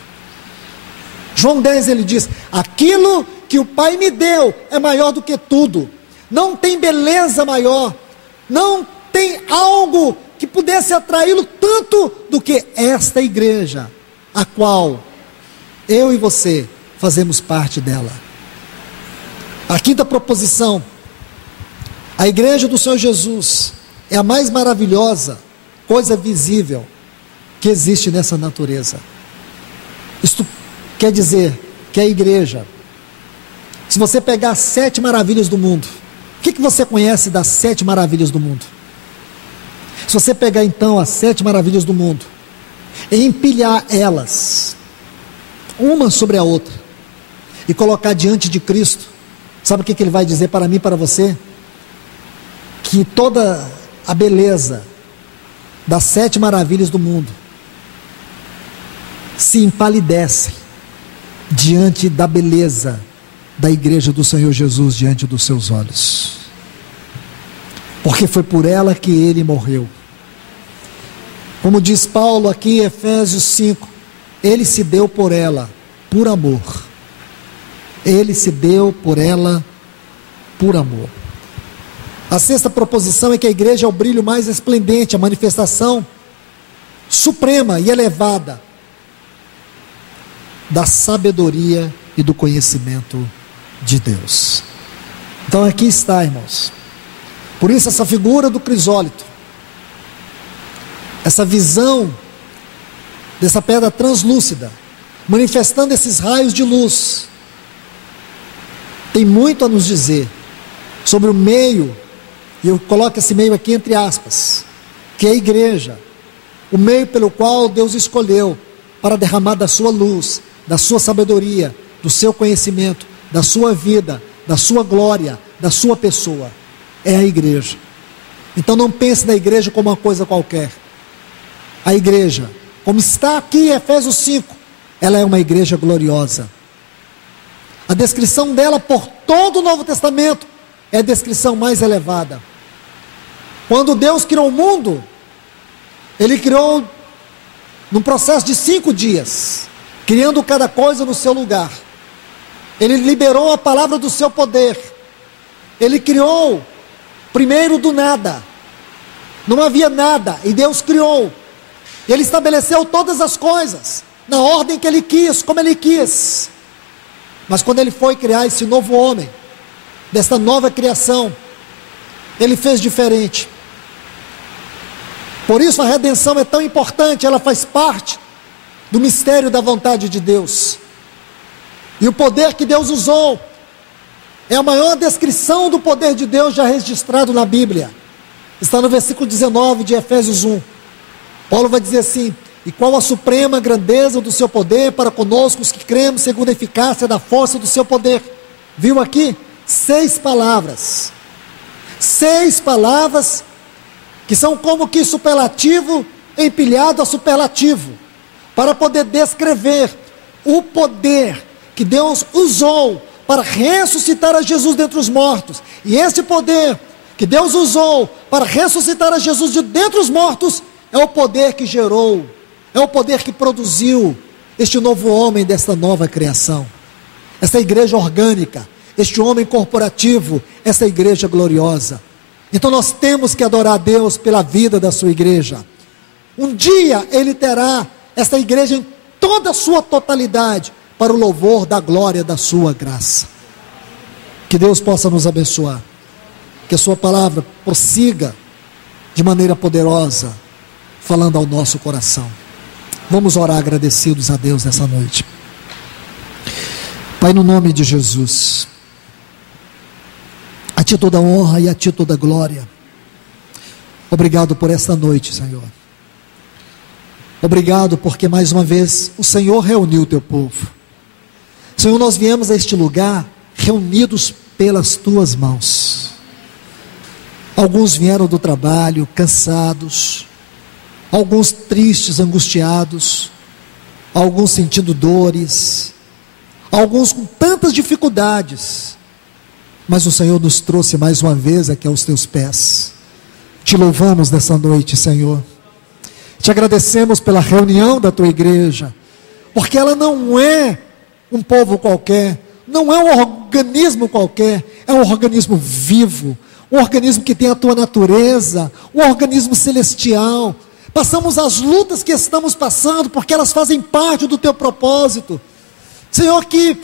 João 10 ele diz, aquilo que o Pai me deu é maior do que tudo. Não tem beleza maior, não tem algo que pudesse atraí-lo tanto do que esta igreja, a qual eu e você fazemos parte dela. A quinta proposição, a igreja do Senhor Jesus é a mais maravilhosa coisa visível que existe nessa natureza. Isto quer dizer que a igreja Se você pegar as 7 maravilhas do mundo, o que você conhece das 7 maravilhas do mundo? Se você pegar então as 7 maravilhas do mundo e empilhar elas, uma sobre a outra, e colocar diante de Cristo, sabe o que Ele vai dizer para mim e para você? Que toda a beleza das 7 maravilhas do mundo se empalidece diante da beleza da igreja do Senhor Jesus diante dos seus olhos, porque foi por ela que Ele morreu. Como diz Paulo aqui em Efésios 5, Ele se deu por ela, por amor. Ele se deu por ela, por amor. A 6ª proposição é que a igreja é o brilho mais esplendente, a manifestação suprema e elevada da sabedoria e do conhecimento de Deus. Então aqui está, irmãos. Por isso essa figura do crisólito, essa visão dessa pedra translúcida, manifestando esses raios de luz, tem muito a nos dizer sobre o meio, e eu coloco esse meio aqui entre aspas, que é a igreja, o meio pelo qual Deus escolheu para derramar da sua luz, da sua sabedoria, do seu conhecimento, da sua vida, da sua glória, da sua pessoa, é a igreja. Então não pense na igreja como uma coisa qualquer. A igreja, como está aqui em Efésios 5, ela é uma igreja gloriosa. A descrição dela por todo o Novo Testamento é a descrição mais elevada. Quando Deus criou o mundo, Ele criou num processo de 5 dias, criando cada coisa no seu lugar. Ele liberou a palavra do seu poder. Ele criou primeiro do nada. Não havia nada, e Deus criou. Ele estabeleceu todas as coisas na ordem que Ele quis, como Ele quis. Mas quando Ele foi criar esse novo homem, desta nova criação, Ele fez diferente. Por isso a redenção é tão importante, ela faz parte do mistério da vontade de Deus. E o poder que Deus usou é a maior descrição do poder de Deus já registrado na Bíblia. Está no versículo 19 de Efésios 1. Paulo vai dizer assim: e qual a suprema grandeza do seu poder para conosco os que cremos, segundo a eficácia da força do seu poder. Viu aqui? 6 palavras. 6 palavras que são como que superlativo empilhado a superlativo, para poder descrever o poder que Deus usou para ressuscitar a Jesus dentre os mortos. E esse poder que Deus usou para ressuscitar a Jesus de dentre os mortos é o poder que gerou, é o poder que produziu este novo homem desta nova criação, esta igreja orgânica, este homem corporativo, esta igreja gloriosa. Então nós temos que adorar a Deus pela vida da sua igreja. Um dia Ele terá esta igreja em toda a sua totalidade, para o louvor da glória da sua graça. Que Deus possa nos abençoar, que a sua palavra prossiga de maneira poderosa, falando ao nosso coração. Vamos orar agradecidos a Deus nessa noite. Pai, no nome de Jesus, a Ti toda honra e a Ti toda glória. Obrigado por esta noite, Senhor. Obrigado porque mais uma vez o Senhor reuniu o Teu povo. Senhor, nós viemos a este lugar reunidos pelas Tuas mãos. Alguns vieram do trabalho cansados, alguns tristes, angustiados, alguns sentindo dores, alguns com tantas dificuldades, mas o Senhor nos trouxe mais uma vez aqui aos Teus pés. Te louvamos nessa noite, Senhor. Te agradecemos pela reunião da Tua igreja, porque ela não é um povo qualquer, não é um organismo qualquer, é um organismo vivo, um organismo que tem a Tua natureza, um organismo celestial. Passamos as lutas que estamos passando, porque elas fazem parte do Teu propósito. Senhor, que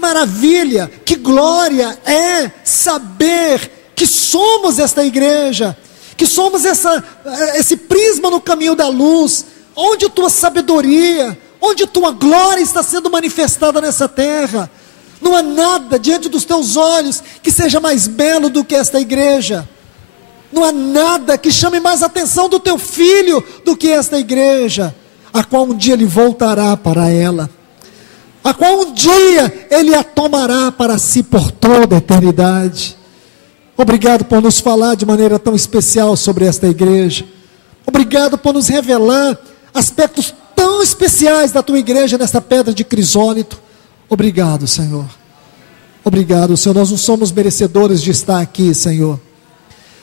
maravilha, que glória é saber que somos esta igreja, que somos esse prisma no caminho da luz, onde Tua sabedoria, onde Tua glória está sendo manifestada nessa terra. Não há nada diante dos teus olhos que seja mais belo do que esta igreja. Não há nada que chame mais atenção do teu filho do que esta igreja, a qual um dia ele voltará para ela, a qual um dia ele a tomará para si por toda a eternidade. Obrigado por nos falar de maneira tão especial sobre esta igreja. Obrigado por nos revelar aspectos tão especiais da tua igreja nesta pedra de crisólito. Obrigado, Senhor. Obrigado, Senhor. Nós não somos merecedores de estar aqui, Senhor.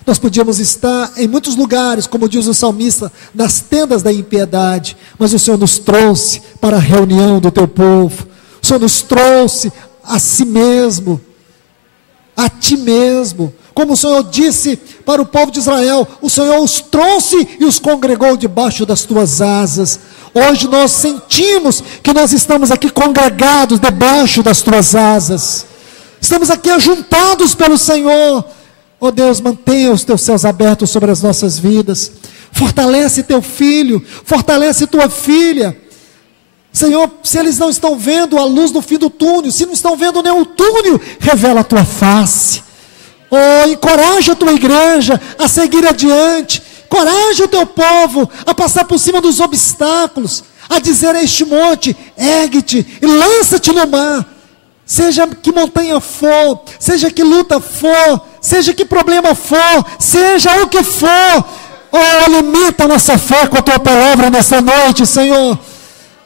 Nós podíamos estar em muitos lugares, como diz o salmista, nas tendas da impiedade, mas o Senhor nos trouxe para a reunião do teu povo. O Senhor nos trouxe a si mesmo, a ti mesmo. Como o Senhor disse para o povo de Israel, o Senhor os trouxe e os congregou debaixo das tuas asas. Hoje nós sentimos que nós estamos aqui congregados debaixo das tuas asas. Estamos aqui ajuntados pelo Senhor. Oh Deus, mantenha os teus céus abertos sobre as nossas vidas. Fortalece teu filho, fortalece tua filha. Senhor, se eles não estão vendo a luz no fim do túnel, se não estão vendo nem o túnel, revela a tua face. Oh, encoraja a tua igreja a seguir adiante. Encoraja o teu povo a passar por cima dos obstáculos, a dizer a este monte: ergue-te e lança-te no mar. Seja que montanha for, seja que luta for, seja que problema for, seja o que for, oh, alimenta a nossa fé com a tua palavra nessa noite, Senhor,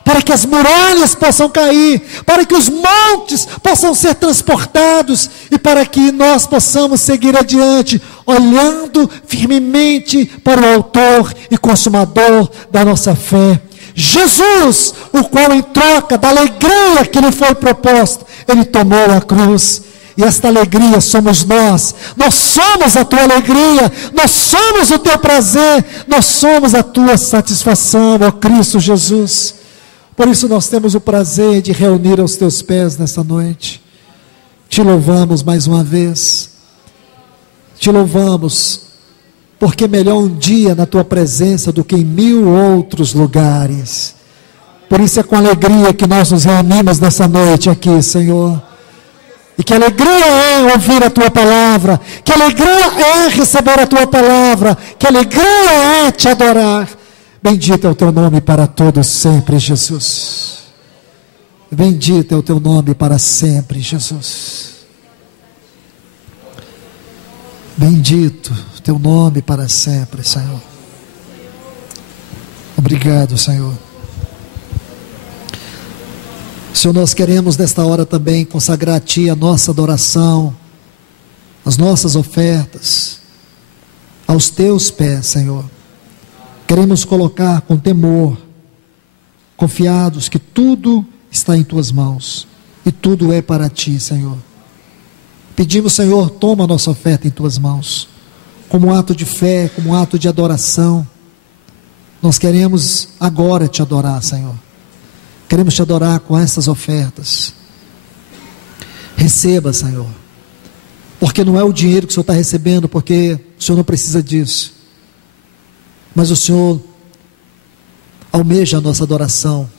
para que as muralhas possam cair, para que os montes possam ser transportados, e para que nós possamos seguir adiante, olhando firmemente para o autor e consumador da nossa fé, Jesus, o qual em troca da alegria que lhe foi proposta, ele tomou a cruz. E esta alegria somos nós somos a tua alegria, nós somos o teu prazer, nós somos a tua satisfação, ó Cristo Jesus. Por isso nós temos o prazer de reunir aos teus pés nesta noite. Te louvamos mais uma vez, te louvamos, porque melhor um dia na tua presença do que em 1000 outros lugares. Por isso é com alegria que nós nos reunimos nessa noite aqui, Senhor. E que alegria é ouvir a tua palavra, que alegria é receber a tua palavra, que alegria é te adorar. Bendito é o teu nome para todos sempre, Jesus. Bendito é o teu nome para sempre, Jesus. Bendito o teu nome para sempre, Senhor. Obrigado, Senhor. Senhor, nós queremos nesta hora também consagrar a Ti a nossa adoração, as nossas ofertas, aos Teus pés, Senhor. Queremos colocar com temor, confiados que tudo está em Tuas mãos, e tudo é para Ti, Senhor. Pedimos, Senhor, toma a nossa oferta em Tuas mãos, como um ato de fé, como um ato de adoração. Nós queremos agora Te adorar, Senhor. Queremos Te adorar com essas ofertas. Receba, Senhor, porque não é o dinheiro que o Senhor está recebendo, porque o Senhor não precisa disso, mas o Senhor almeja a nossa adoração,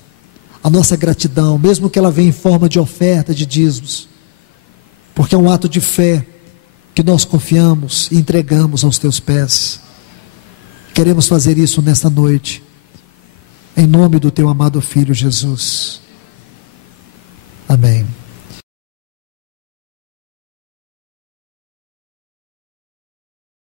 a nossa gratidão, mesmo que ela venha em forma de oferta, de dízimos, porque é um ato de fé que nós confiamos e entregamos aos Teus pés. Queremos fazer isso nesta noite, em nome do Teu amado Filho Jesus. Amém.